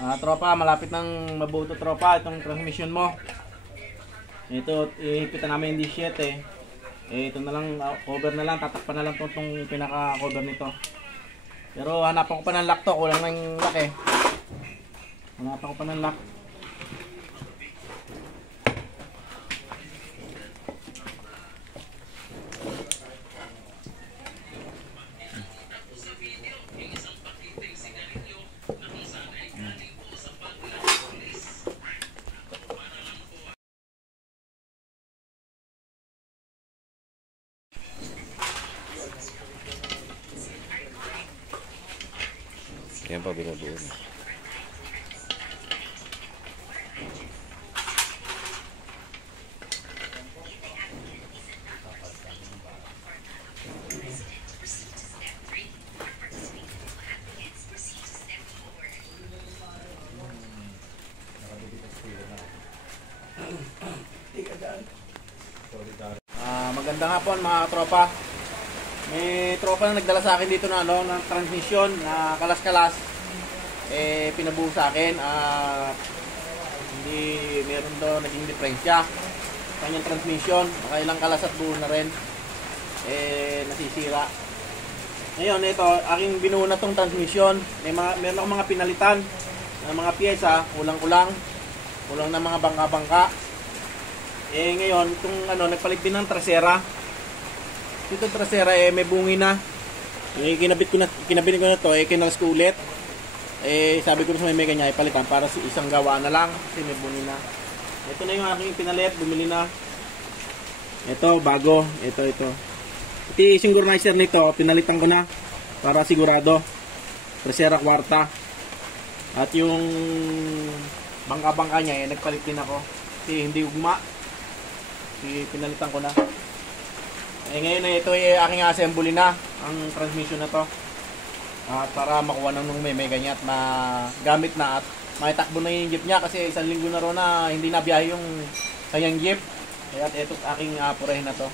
Tropa, malapit nang mabuto tropa itong transmission mo. Ito, ihipitan namin yung D7 eh. Ito na lang, cover na lang, tatakpan na lang itong pinaka-cover nito. Pero hanapan ko pa ng lock to, kulang na yung lock eh. Hanapan ko pa ng lock. Yan pa binubuo na. Magandang hapon mga tropa. May tropa na nagdala sa akin dito na ng transmission na kalas-kalas. Pinabuo sa akin. Hindi meron daw naging diferensya. Kanyang transmission, makailang kalas at buo na rin. Nasisira. Ngayon, ito, aking binuo na tong transmission. Meron akong mga pinalitan ng mga pyesa, kulang-kulang. Kulang na mga bangka-bangka. Ngayon, itong nagpalit din ng trasera. Itong trasera may bungi na. Kinabit ko na to, kinalas ko ulit. Sabi ko sa may mega niya, ipalitan para isang gawaan na lang kasi may bungi na. Ito na yung aking pinalit, bumili na. Ito, bago. Ito. Ito yung synchronizer nito, pinalitan ko na para sigurado. Trasera kwarta. At yung bangka-bangka niya, nagpalit din ako. Kasi hindi ugma. Pinalitan ko na. Ngayon ito ay aking assembly na ang transmission na to. Para makuha ng may ganyan at magamit na at maitakbo na yung jeep niya kasi isang linggo na ron na hindi nabiyahe yung kanyang jeep. Kaya ito aking purahin na to.